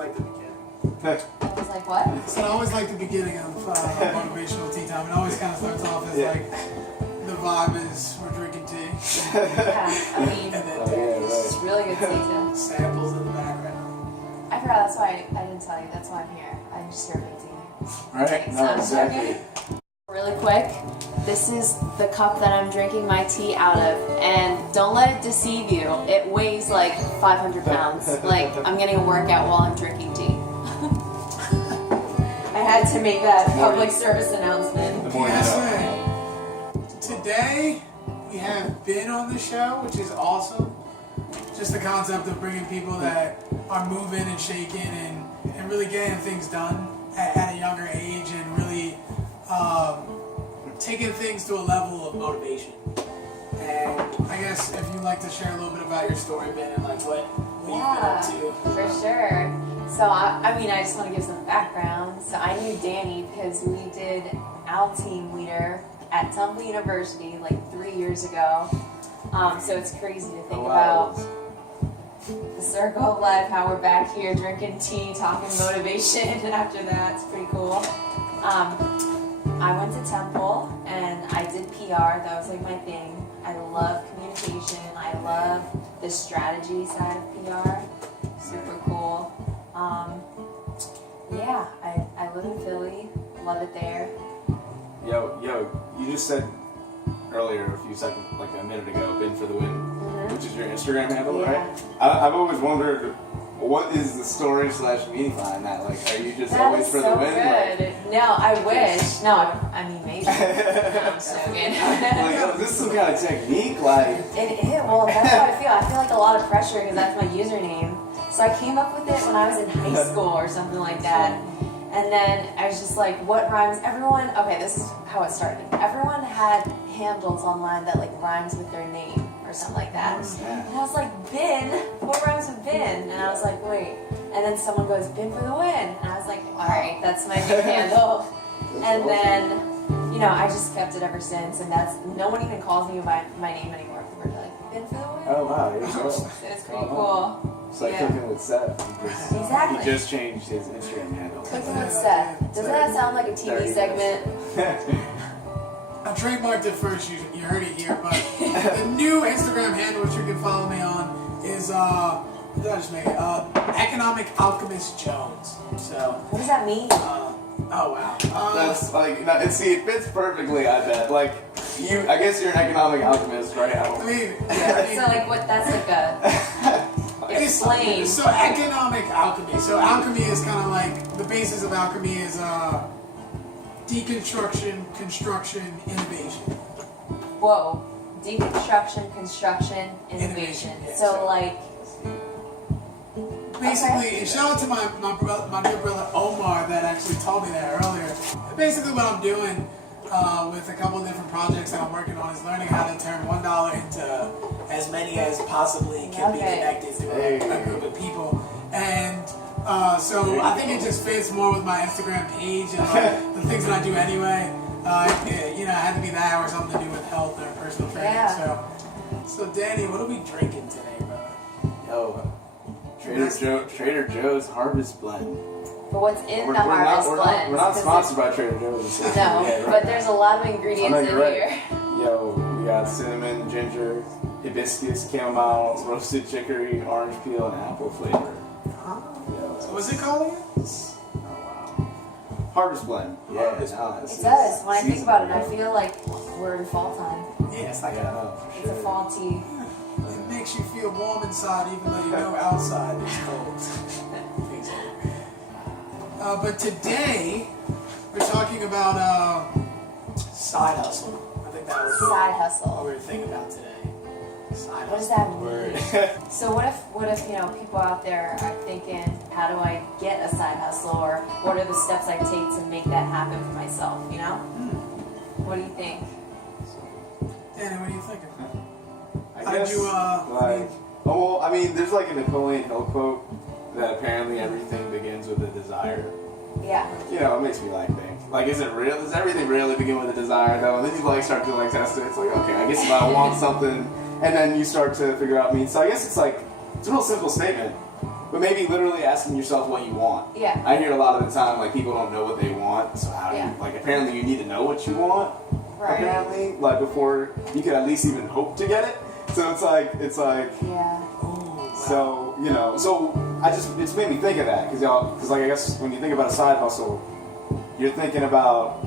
like the beginning. I was like, what? So I always like the beginning of motivational tea time. It always kind of starts off as like the vibe is we're drinking tea. Yeah, I mean, And then it's really good tea too. samples in the background. I forgot, that's why I didn't tell you, that's why I'm here. I'm just here for tea. Right? No, exactly. Really quick, this is the cup that I'm drinking my tea out of, and don't let it deceive you. It weighs like 500 pounds. Like, I'm getting a workout while I'm drinking tea. I had to make that public service announcement. The more you know. Today, we have Ben on the show, which is awesome. Just the concept of bringing people that are moving and shaking and really getting things done at a younger age and really taking things to a level of motivation. And I guess if you'd like to share a little bit about your story, Ben, and like what you've been up to. For sure. So, I mean, I just want to give some background. So, I knew Danny because we did Our Team Leader at Temple University like 3 years ago. So, it's crazy to think about the circle of life, how we're back here drinking tea, talking motivation, and after that, it's pretty cool. I went to Temple and I did PR. That was like my thing. I love communication. I love the strategy side of PR. Super cool. Yeah, I live in Philly. Love it there. Yo, you just said earlier, like a minute ago, Ben for the win, which is your Instagram handle, right? I've always wondered, what is the story / meaning behind that? Like, are you just always for the win? Good. Like, no, I wish. No, I mean maybe. No, I'm just joking. Like, oh, is this some kind of technique? Like, it is. Well, that's how I feel. I feel like a lot of pressure because that's my username. So I came up with it when I was in high school or something like that. And then I was just like, what rhymes? Everyone, okay, this is how it started. Everyone had handles online that like rhymes with their name or something like that. And I was like, Ben? What rhymes with Ben? And I was like, wait. And then someone goes, Ben for the win. And I was like, all right, that's my new handle. And then, you know, I just kept it ever since. And no one even calls me by my name anymore. We're like, Ben for the win. oh wow, you're cool. So it's pretty cool. It's like cooking with Seth. Exactly. He just changed his Instagram handle. Cooking with Seth. Doesn't that sound like a TV segment? I trademarked it first, you heard it here, but the new Instagram handle which you can follow me on is, what did I just make it? Economic Alchemist Jones. So, What does that mean? oh wow. That's like, it fits perfectly, I bet. Like, I guess you're an economic alchemist, right? I mean, So like what? That's like a explain. So economic alchemy. So alchemy is kind of like, the basis of alchemy is deconstruction, construction, innovation. Whoa, deconstruction, construction, innovation. Yeah, So like basically, and shout out to my dear brother Omar that actually told me that earlier. Basically, what I'm doing with a couple of different projects that I'm working on is learning how to turn $1 into as many as possibly can be connected to a group of people. And so I think it just fits more with my Instagram page and like, the things that I do anyway. You know, it had to be that or something to do with health or personal training. Yeah. So Danny, what are we drinking today, brother? Yo, Trader Joe's Harvest Blend. But what's in the harvest blend? We're not sponsored by Trader Joe's. No, right? but there's a lot of ingredients in here. Yo, we got cinnamon, ginger, hibiscus, chamomile, roasted chicory, orange peel, and apple flavor. So what's it called again? Oh wow. Harvest Blend. Yeah, Harvest Blend. It does. When I think about it, I feel like we're in fall time. Yeah, it's like It's a fall tea. it makes you feel warm inside even though you know outside is cold. But today, we're talking about side hustle. I think that was Side what hustle. we were thinking about today. Side What does hustle. that mean? So what if you know people out there are thinking, how do I get a side hustle, or what are the steps I take to make that happen for myself? You know? What do you think? Danny, what are you thinking? I guess, well, I mean, there's like a Napoleon Hill quote that apparently everything begins with a desire. Yeah. You know, it makes me like think. Like, is it real? Does everything really begin with a desire though? And then you like start to like test it. It's like, okay, I guess if I want something, and then you start to figure out means. So I guess it's like, it's a real simple statement. but maybe literally asking yourself what you want. Yeah. I hear a lot of the time like people don't know what they want, so how do Yeah. you like? Apparently, you need to know what you want. Right. Apparently, like before you could at least even hope to get it. So it's like Yeah. so so it's made me think of that because like I guess when you think about a side hustle, you're thinking about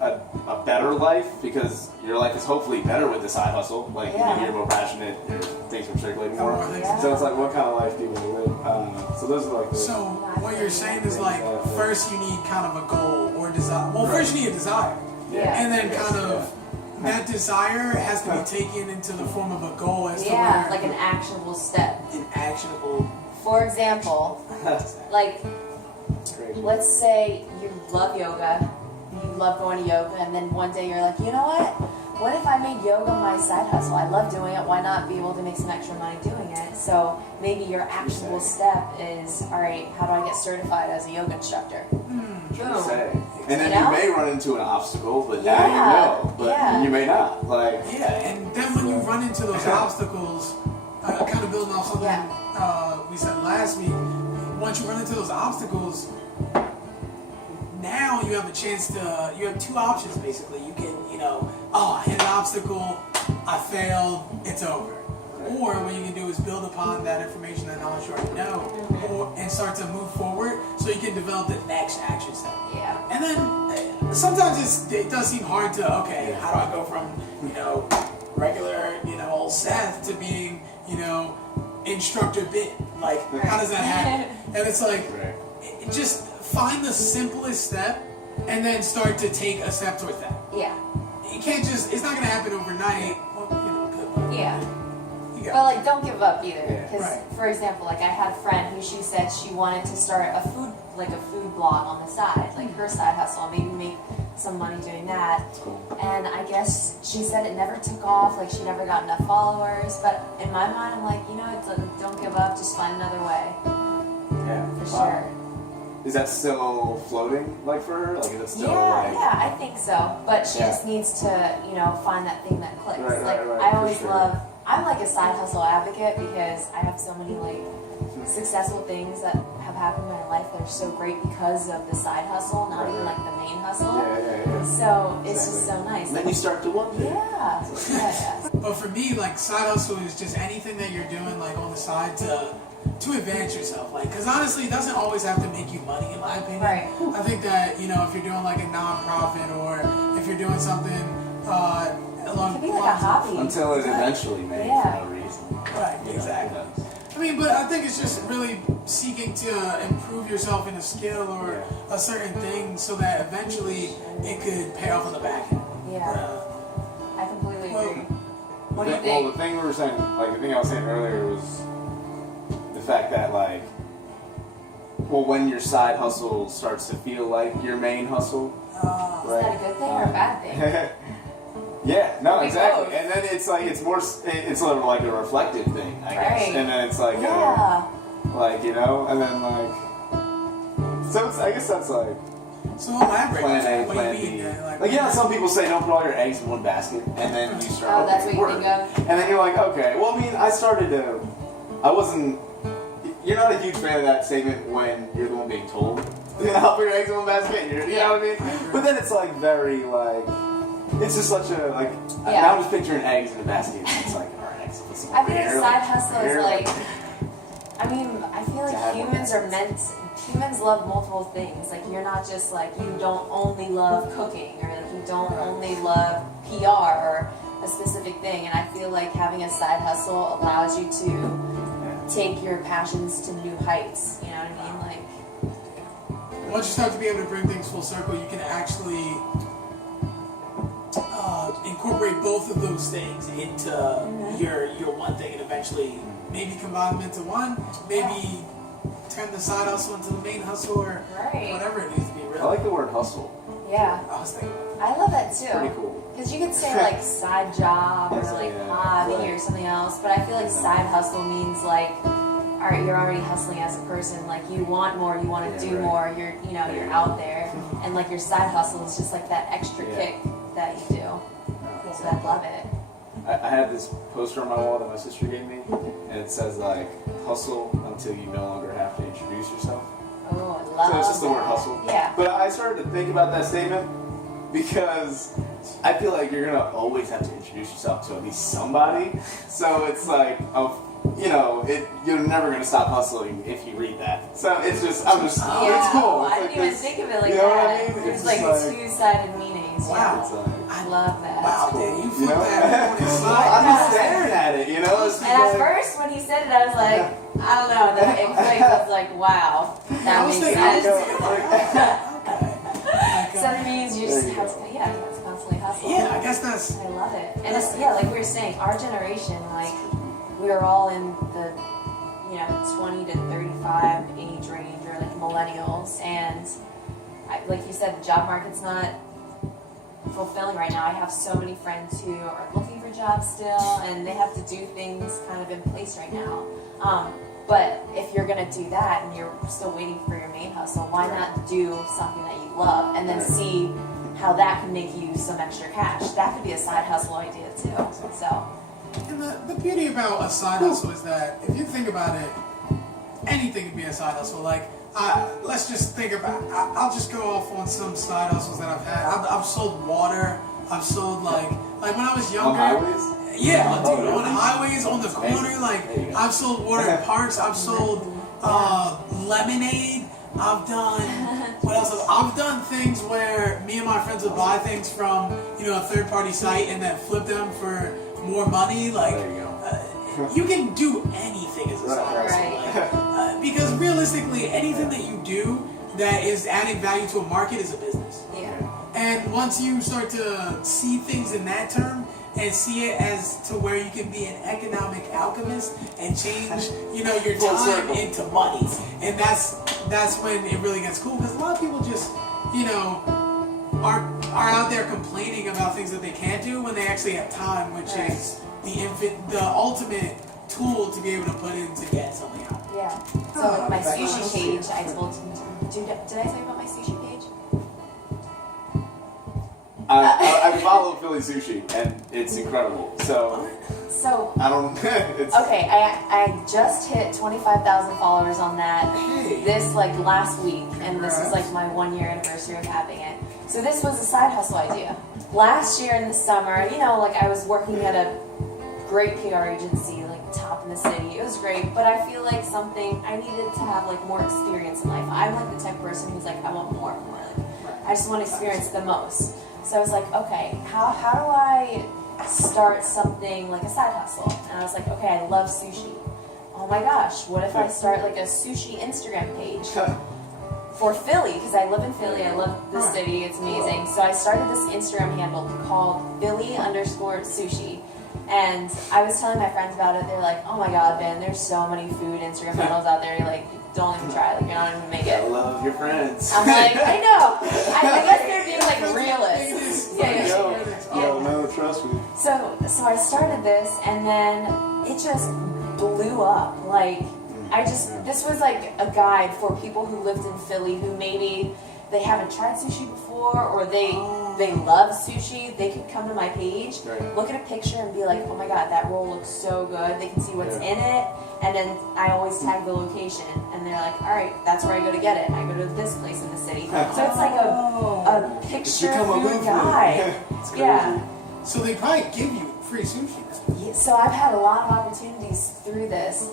a better life because your life is hopefully better with the side hustle. Like you're more passionate, your things are circulating more. Yeah. So it's like, what kind of life do you want to live? I don't know. So those are like the. So what you're saying is like first you need kind of a goal or desire. Well, first you need a desire, Yeah. and then kind of that desire has to be taken into the form of a goal as to Yeah, where like an actionable step. an actionable. For example, like Crazy. let's say you love yoga, you love going to yoga, and then one day you're like, you know what? What if I made yoga my side hustle? I love doing it. Why not be able to make some extra money doing it? So maybe your actionable step is, all right, how do I get certified as a yoga instructor? Boom. Say. And then You know? you may run into an obstacle, but Yeah, now you know. But yeah. you may not. Like Yeah, and then when you run into those obstacles, kind of building off something we said last week, once you run into those obstacles, now you have a chance to, you have two options basically. You can, I hit an obstacle, I failed, it's over. Or what you can do is build upon that information, that knowledge you already know, and start to move forward so you can develop the next action step. Yeah. And then sometimes it does seem hard to, okay, how do I go from, regular, old Seth to being, instructor bit? Like, how does that happen? And it's like, just find the simplest step and then start to take a step towards that. Yeah. You can't just, it's not going to happen overnight. Well, good, but Yeah. you But got like, don't give up either. Yeah. Because, Right. for example, like I had a friend who she said she wanted to start a food blog on the side, like her side hustle, maybe make some money doing that. That's cool. And I guess she said it never took off, like she never got enough followers. But in my mind, I'm like, it's like, don't give up, just find another way. Yeah. For sure. Is that still floating, like for her? Like, is it still like? Yeah, I think so. But she Yeah. just needs to, find that thing that clicks. Right, like right, I for always sure. I'm like a side hustle advocate because I have so many like successful things that have happened in my life that are so great because of the side hustle, not even like the main hustle. Yeah. So it's just so nice. And then you start to wonder. Yeah. But for me, like side hustle is just anything that you're doing like on the side to advance yourself. Like, because honestly, it doesn't always have to make you money, in my opinion. Right. I think that if you're doing like a nonprofit or if you're doing something along It could be like a hobby. Until it eventually may, Yeah. for no reason. Right, exactly. I mean, but I think it's just really seeking to improve yourself in a skill or a certain thing so that eventually it could pay off on the back end. Yeah. I completely Well, agree. What do you Well, think? the thing we were saying, like the thing I was saying earlier was the fact that when your side hustle starts to feel like your main hustle, Is that a good thing or a bad thing? Yeah, no, We exactly. both. And then it's like it's sort of like a reflective thing, I guess. Right. And then it's like, Yeah. and then like, so it's, I guess that's like So elaborate. plan A, what plan you mean, B. Like, some people say don't put all your eggs in one basket, and then you start. Oh, that's what you work. think of? And then you're like, okay. Well, I mean, I wasn't. You're not a huge fan of that statement when you're the one being told. I'll put your eggs in one basket. And you know what I mean? But then it's like very like. It's just such a like. Now I'm just picturing eggs in a basket. And it's like, all right, let's I feel like side hustle is here. like. I feel like humans love multiple things. Like you're not just like you don't only love cooking or like you don't only love PR or a specific thing. And I feel like having a side hustle allows you to take your passions to new heights. You know what I mean? Like once you start to be able to bring things full circle, you can actually incorporate both of those things into your one thing, and eventually maybe combine them into one. Maybe turn the side hustle into the main hustle, or whatever it needs to be. Really, I like the word hustle. yeah, I was thinking. I love that too. Pretty cool. Because you could say like side job or like hobby or something else, but I feel like side hustle means like, all right, you're already hustling as a person. Like you want more, you want to do more. You're you're out there, and like your side hustle is just like that extra kick that you do. So I love it. I have this poster on my wall that my sister gave me, and it says like, hustle until you no longer have to introduce yourself. Oh, I love So it's just the word that. hustle. Yeah. But I started to think about that statement because I feel like you're gonna always have to introduce yourself to at least somebody. So it's like, you're never gonna stop hustling if you read that. So it's just, it's cool. I It's didn't even think of it like you know that. what I mean? There's It's like just two-sided meanings. Wow. It's like, I love that. Wow, cool. dude, you You flipped know? that on its Well, side. I'm just staring at it, you know? It's And at like- first, when he said it, I was like, I don't know. Then it clicked. I was like, wow, I that was makes thinking, sense. okay. So that means you just There you have to, you have to constantly hustle. Yeah, I guess that's. I love it. And it's, like we were saying, our generation, like, we are all in the, 20 to 35 age range, or like millennials. And like you said, the job market's not fulfilling right now. I have so many friends who are looking for jobs still, and they have to do things kind of in place right now. But if you're gonna do that and you're still waiting for your main hustle, why not do something that you love and then see how that can make you some extra cash? That could be a side hustle idea too. So And the beauty about a side hustle is that if you think about it, anything can be a side hustle. Like, let's just think about. I'll just go off on some side hustles that I've had. I've sold water. I've sold like when I was younger. On highways? Yeah, Oh, dude, really? on highways, on the corner. Amazing. Like, There you go. I've sold water in parks. I've sold lemonade. I've done what else? I've done things where me and my friends would buy things from a third-party site and then flip them for more money. Like, There you go. you can do anything as a side hustle. Right. Like, because realistically, anything that you do that is adding value to a market is a business. yeah, And once you start to see things in that term and see it as to where you can be an economic alchemist and change, your Full time circle. into money, and that's when it really gets cool. Because a lot of people just, are out there complaining about things that they can't do when they actually have time, which Right. is the ultimate tool to be able to put in to get something out. yeah. So Oh, my that's sushi awesome. page, I told you. Did I tell you about my sushi page? I follow Philly Sushi, and it's incredible. So, So I don't. It's, okay, I just hit 25,000 followers on that Hey. this last week, and this is Congrats. like my 1 year anniversary of having it. So this was a side hustle idea. Last year in the summer, I was working at a great PR agency, top in the city. It was great, but I feel like I needed to have more experience in life. I'm the type of person who's I want more. I just want to experience the most. So I was like, okay, how do I start something like a side hustle? And I was like, okay, I love sushi. Oh my gosh, what if I start a sushi Instagram page for Philly? Because I live in Philly, I love the city, it's amazing. So I started this Instagram handle called Philly_sushi. And I was telling my friends about it. They're like, oh my god, Ben, there's so many food Instagram handles out there. You're don't even try. You're not even make I it. love your friends. I'm like, I know. I guess they're being realists. Yeah. No, trust me. So I started this, and then it just blew up. This was a guide for people who lived in Philly who maybe they haven't tried sushi before, or they love sushi. They could come to my page, Right. look at a picture, and be like, oh my god, that roll looks so good. They can see what's in it, and then I always tag the location, and they're like, all right, that's where I go to get it. I go to this place in the city. So it's a picture become a food movement. guide. It's crazy. Yeah. So they probably give you free sushi. Yeah, so I've had a lot of opportunities through this.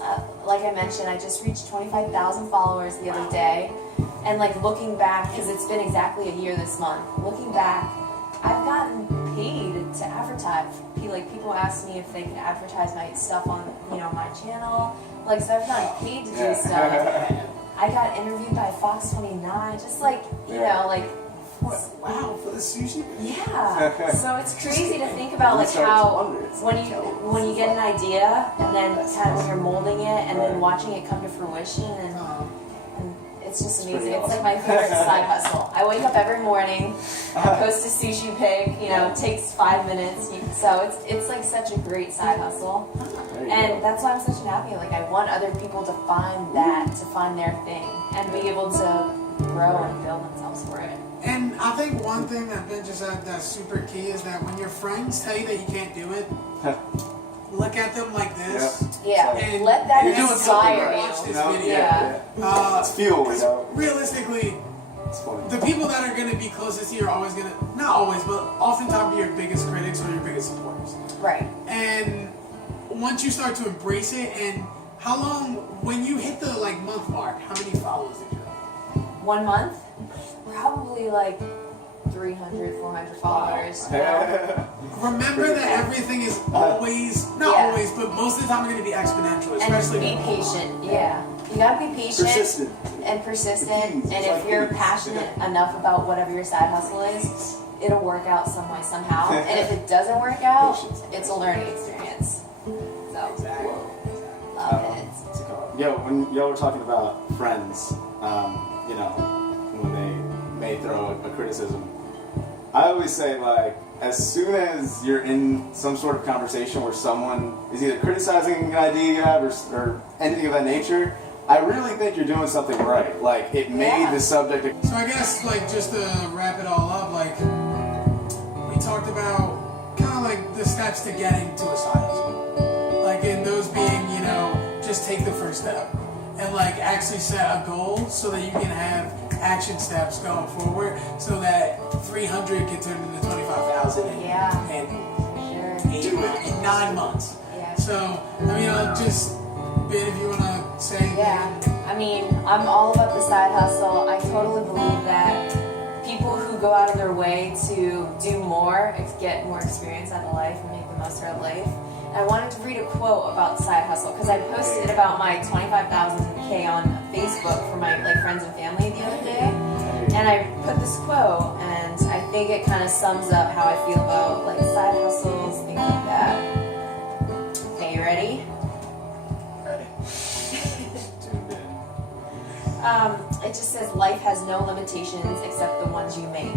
Like I mentioned, I just reached 25,000 followers the other day. And looking back, because it's been exactly a year this month, looking back, I've gotten paid to advertise. People ask me if they can advertise my stuff on, my channel. So I've gotten paid to do stuff. I got interviewed by Fox 29, just Wow, for the sushi? yeah. So it's crazy to think about how when you get an idea and then kind of when you're molding it and then watching it come to fruition and it's just amazing. pretty It's my favorite side hustle. I wake up every morning, post a sushi pic. It takes 5 minutes. So it's such a great side hustle, and that's why I'm such an happy. I want other people to find that, to find their thing, and be able to grow and build themselves for it. And I think one thing that Ben just said that's super key is that when your friends tell you that you can't do it, look at them like this. Yeah, And let that you're doing something, inspire watch you. this video. Yeah. It's fuel, you 'cause know. realistically, It's funny. the people that are going to be closest to you are always going to, not always, but oftentimes be your biggest critics or your biggest supporters. Right. And once you start to embrace it, and how long, when you hit the like month mark, how many followers did you have? 1 month, probably like 300, 400 followers. You know? Remember that everything is always, not Yeah. always, but most of the time going to be exponential, especially And be patient. Yeah. You gotta be patient Persistent. and persistent. Bees. And It's if like you're bees. passionate enough about whatever your side hustle is, it'll work out some way, somehow. And if it doesn't work out, Patience. it's a learning experience. So, Exactly. love it. Yo, when y'all were talking about friends, you know, when they may throw a criticism, I always say, like, as soon as you're in some sort of conversation where someone is either criticizing an idea you have or anything of that nature, I really think you're doing something right. Like, it made Yeah. the subject. So I guess, like, just to wrap it all up, like, we talked about kind of like the steps to getting to a side hustle. Like, and those being, you know, just take the first step and, like, actually set a goal so that you can have action steps going forward so that 300 can turn into 25,000 Yeah. in Sure. 9 months. Yeah. So, I mean, I'll just, Ben, if you want to say anything. Yeah, I mean, I'm all about the side hustle. I totally believe that people who go out of their way to do more, get more experience out of life and make the most of their life. And I wanted to read a quote about the side hustle because I posted about my 25,000K on Facebook for my like friends and family the other day. And I put this quote, and I think it kind of sums up how I feel about like side hustles, things like that. Okay, you ready? Ready. Tuned in. It just says life has no limitations except the ones you make.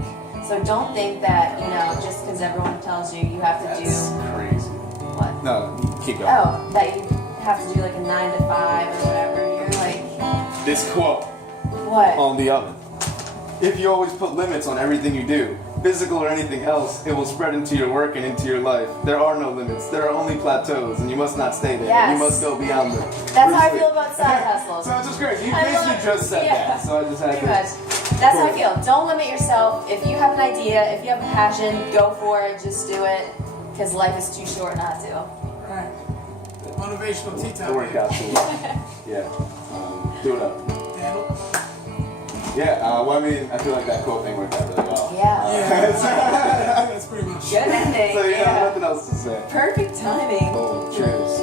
So don't think that, you know, just because everyone tells you you have to That's do crazy. what? No, keep going. Oh, that you have to do like a 9 to 5 or whatever. You're like, This quote what? on the oven. If you always put limits on everything you do, physical or anything else, it will spread into your work and into your life. There are no limits. There are only plateaus, and you must not stay there. Yes. You must go beyond them. That's how I feel about side hustles. So it's just great. You I basically love- just said yeah, that. So I just had Pretty to. much. That's how I feel. Don't limit yourself. If you have an idea, if you have a passion, go for it. Just do it. Because life is too short not to. Right. Motivational tea The time. workout tool. Yeah. Do it up. Daniel? Yeah. Well, I mean, I feel like that quote thing worked out really well. Yeah. Yeah. That's pretty much. Good ending. So yeah, Yeah. nothing else to say. Perfect timing. Oh, cheers.